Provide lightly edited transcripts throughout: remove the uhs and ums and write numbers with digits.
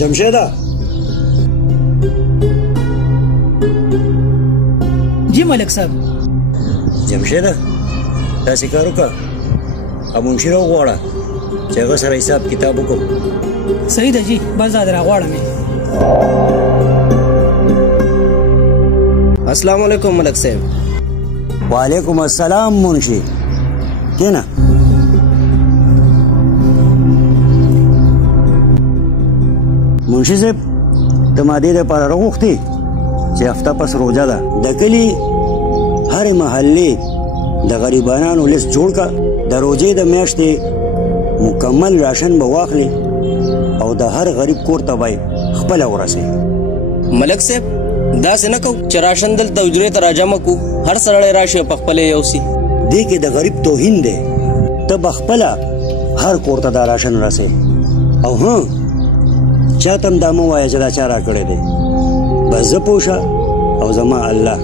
जमशेदा जी मलिक साहब जमशेदा داسې کار وکړه او منشي راوغواړه چې هغه سره حساب کتاب وکړو صحیح ده جی بس دا راغواړم السلام علیکم ملک صاحب وعلیکم السلام منشي کېنه منشي صاحب ته ما دې دپاره راغوښتې چې هفته پس روژه ده د کلي هرې محلې د غریبانانو لیست جوړ کا د روژې د میاشتې مکمل راشن به واخلې او د هر غریب کور ته به خپله ورسې ملک صاحب داسې نه کوو چې راشن دلته حجرې ته راجمع کړو هر سړی راشي او پخپله یوسي دې کې د غریب توهین دی ته به خپله هر کور ته دا راشن رسې او چاته هم دا مه وایه چې دا چا راکړی دی بس زه پوه شه او زما الله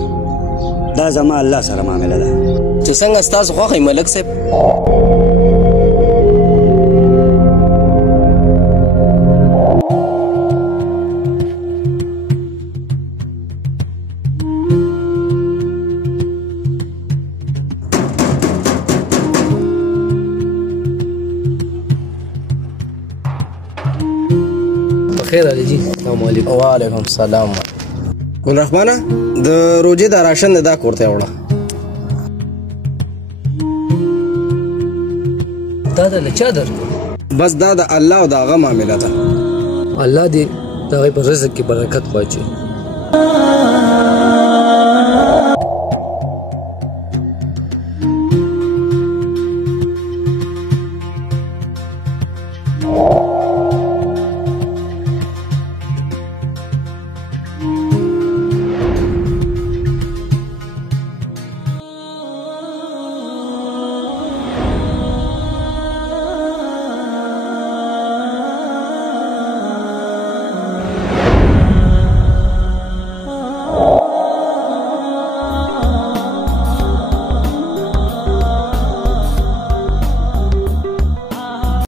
دا زما الله سره معامله ده چې څنګه ستاسو خوښ وي ملک صاحب بخیر علي جی السلام علیکم وعلیکم السلام ګل رحمانه د روژې دا راشن دا کور ته وړه دا د چا در بس دا د الله او د هغه معامله ده الله دې د هغې په رزق کې برکت واچوي